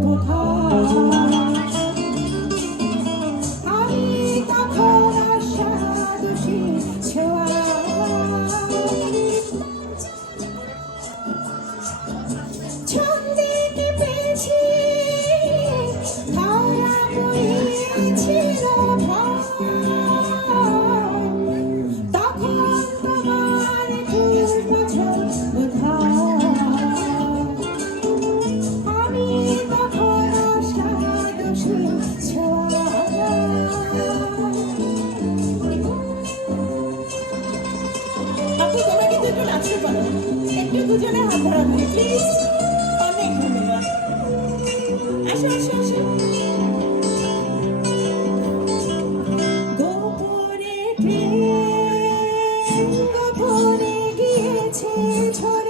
躲她 দুজনে হাত ধরাধরি প্লিজ অনেক ধন্যবাদ। আসো আসো আসো। গোপনে প্রেম গোপনে গিয়েছে ঝরে